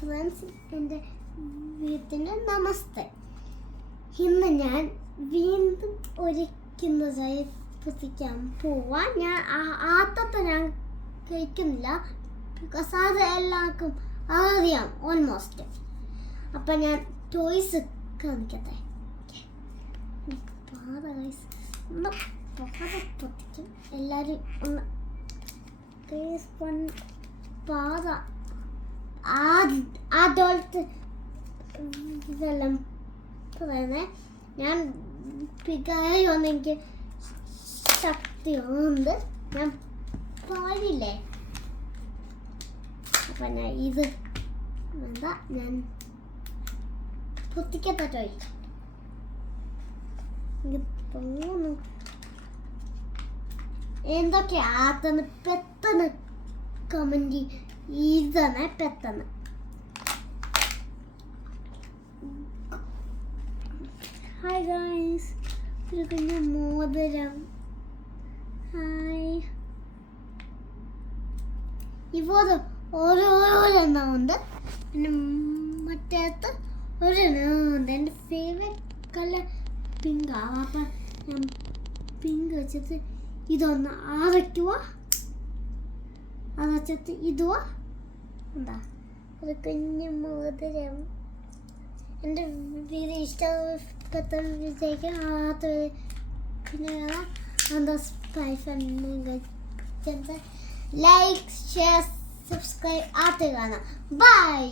Friends, എൻ്റെ വീട്ടിന് നമസ്തേ. ഇന്ന് ഞാൻ വീണ്ടും ഒരിക്കുന്നത് പുതിക്കാൻ പോവാൻ. ഞാൻ ആദ്യത്തെ ഞാൻ കഴിക്കുന്നില്ല, ബിക്കോസ് അത് എല്ലാവർക്കും അറിയാം ഓൾമോസ്റ്റ്. അപ്പം ഞാൻ ടോയ്സ് കാണിക്കട്ടെ. ഒന്ന് പൊത്തിക്കും എല്ലാവരും. ഒന്ന് പാത ആദ്യത്തെ ഇതെല്ലാം പറയുന്നത്. ഞാൻ പികാരി ഒന്ന് എനിക്ക് ശക്തിയുണ്ട്, ഞാൻ പാടില്ലേ. അപ്പം ഞാൻ ഇത് വേണ്ട, ഞാൻ പൊത്തിക്കട്ടെ ടോയ്. തോന്നുന്നു എന്തൊക്കെയാന്ന് പെട്ടെന്ന് കമന്റ് ഇതാണ്. പെട്ടെന്ന് ഹായ് ഗൈസ്, ഒരു കുഞ്ഞു മോതിരം. ഹായ്. ഇപ്പോൾ ഓരോരെണ്ണമുണ്ട്, പിന്നെ മറ്റേത്ത് ഒരെണ്ണമുണ്ട്. എൻ്റെ ഫേവറേറ്റ് കളർ പിങ്കാണ്. അപ്പം ഞാൻ പിങ്ക് വെച്ചിട്ട് ഇതൊന്ന് അരയ്ക്കുക. അത് വെച്ചിട്ട് ഇതുവാ എന്താ ഒരു കുഞ്ഞു മോതിരം. എൻ്റെ വീഡിയോ ഇഷ്ടപ്പെട്ട വിജയിക്കാൻ പിന്നെ എന്താ ലൈക്ക് ഷെയർ സബ്സ്ക്രൈബ് ആയിട്ട് കാണാം. ബൈ.